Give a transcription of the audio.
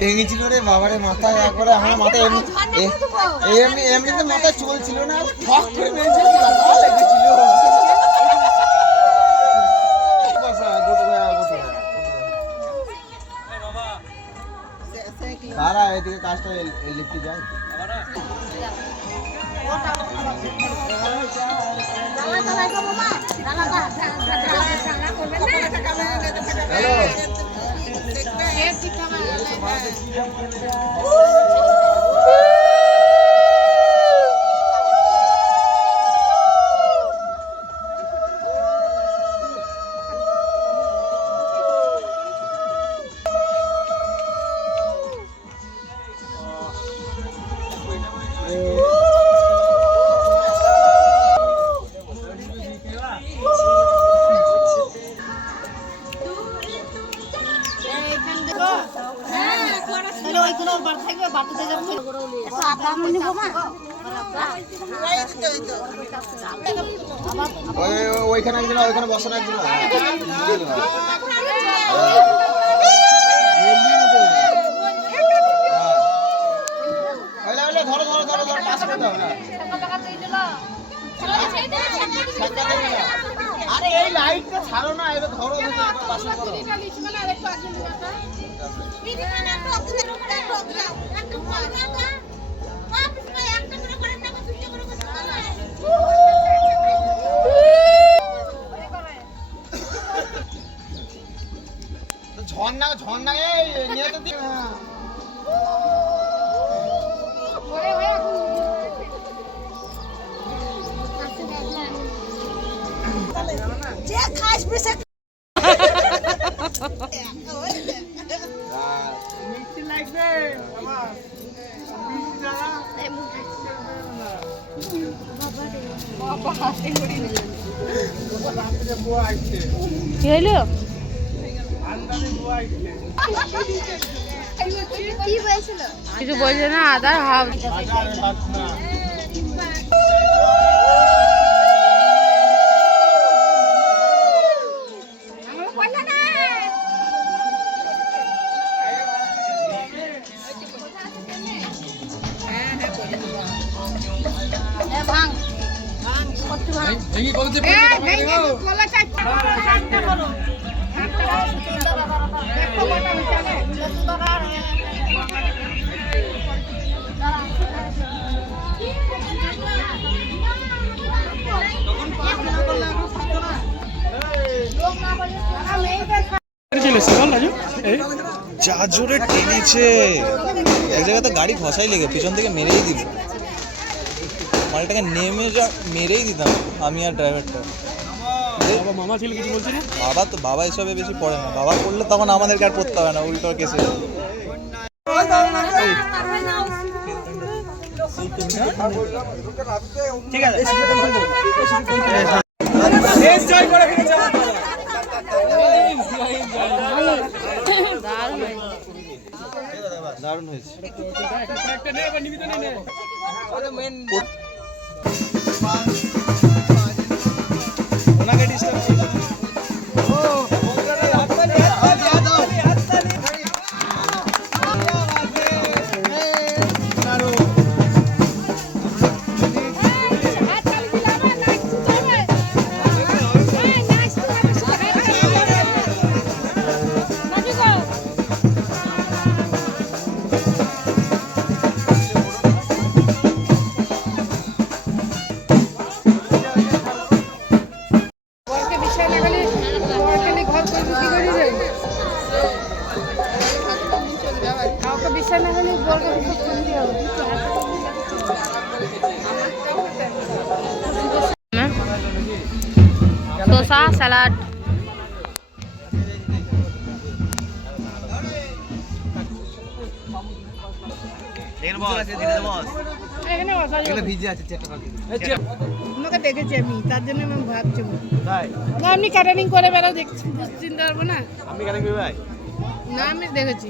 ভেঙেছিল রে বাবারে, মাথায় একবারে আমার মাথায় এমনিতে মাথায় চলছিল না, ফক করে ভেঙেছিল। তারা এদিকে কাজটা লিখতে যায়। ওইখানে একজন, ওইখানে বসে না একজন। ধরো ধরো ধরো ধরো, পাস করতে হবে না। আরে এই লাইটটা ছাড়ো না, এটা ধরো, পাস করো। ঝর্ণা ঝর্ণা নিয়ে তো দিই। যে খাস বেশি মিষ্টি লাগবে আমার, মিষ্টি দাদা বাবা হাতে করি না। বাবা বুয়া আইছে, কি হলো? আন্দাজে বুয়া আইছে। কি বলছিল? কিছু বলছে না, আদার হাফ যা জোরে টেনেছে, এক জায়গাতে গাড়ি খসাই লেগে পিছন থেকে মেরেই দিল মালটাকে, নেমে যা মেরেই দিতাম আমি আর ড্রাইভারটা। মামা ছিল কিছু বলছি না, বাবা তো বাবা এসবে বেশি পড়ে না, বাবা পড়লে তখন আমাদেরকে আর পড়তে হবে না, উল্টো কেসে। ঠিক আছে দারুণ হয়েছে। ওনাকে ডিস্টার্ব শসা স্যালাড। দেখেছি আমি, তার জন্য আমি ভাবছি আপনি ক্যাটারিং করে বেড়াও, দেখছি চিনতে পারবো না। আমি কেন ভাই না আমি দেখেছি।